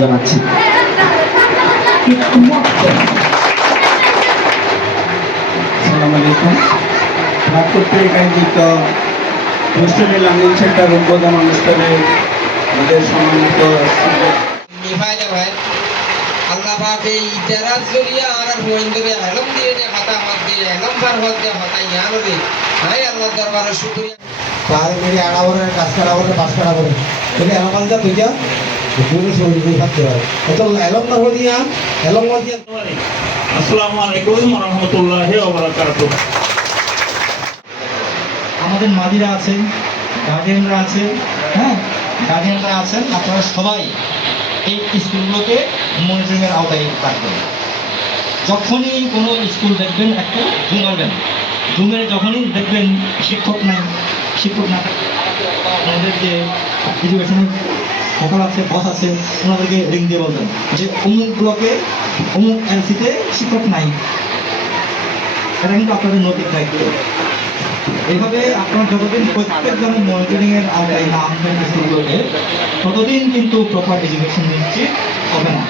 জানাচ্ছি। আসসালামু আলাইকুম। রাত কর্তৃক আয়োজিত হোস্টেলে লার্নিং সেন্টার উদ্বোধন অনুষ্ঠানে আমাদের সম্মানিত আল্লাহ পাক এই ইতিহাস জড়িয়ে আর গোয়েন্দরে আলম দিয়ে যে হাতা হাত দিয়ে আলম পার হল যে হাতা ইয়ান রে হাই আল্লাহ দরবারে শুকরিয়া তার মেরে আড়াবরে কাজ করাবরে পাশ করাবরে বলে এলাকাল যা তুই যা পুরো শরীর দিয়ে থাকতে পারে তো এলম না হলিয়া এলম হলিয়া। আসসালামু আলাইকুম ওয়া রাহমাতুল্লাহি ওয়া বারাকাতুহু। আমাদের মাদিরা আছে, গার্ডিয়ানরা আছে, হ্যাঁ গার্ডিয়ানরা আছেন, আপনারা সবাই এই স্কুলগুলোকে মনিটরিংয়ের আওতায় রাখবেন। যখনই কোনো স্কুল দেখবেন একটা জুম মারবেন, জুমের যখনই দেখবেন শিক্ষক নাই, শিক্ষক না আমাদের যে এডুকেশনের ফোকাল আছে, বস আছে, ওনাদেরকে রিং দিয়ে বলবেন যে অমুক ব্লকে অমুক এলসিতে শিক্ষক নাই। এটা কিন্তু আপনাদের নৈতিক দায়িত্ব। এইভাবে আপনার যতদিন প্রত্যেকজন মনিটরিংয়ের আওতায় না আনবেন স্কুলগুলোকে, ততদিন কিন্তু প্রপার এডুকেশন নিশ্চিত হবে না।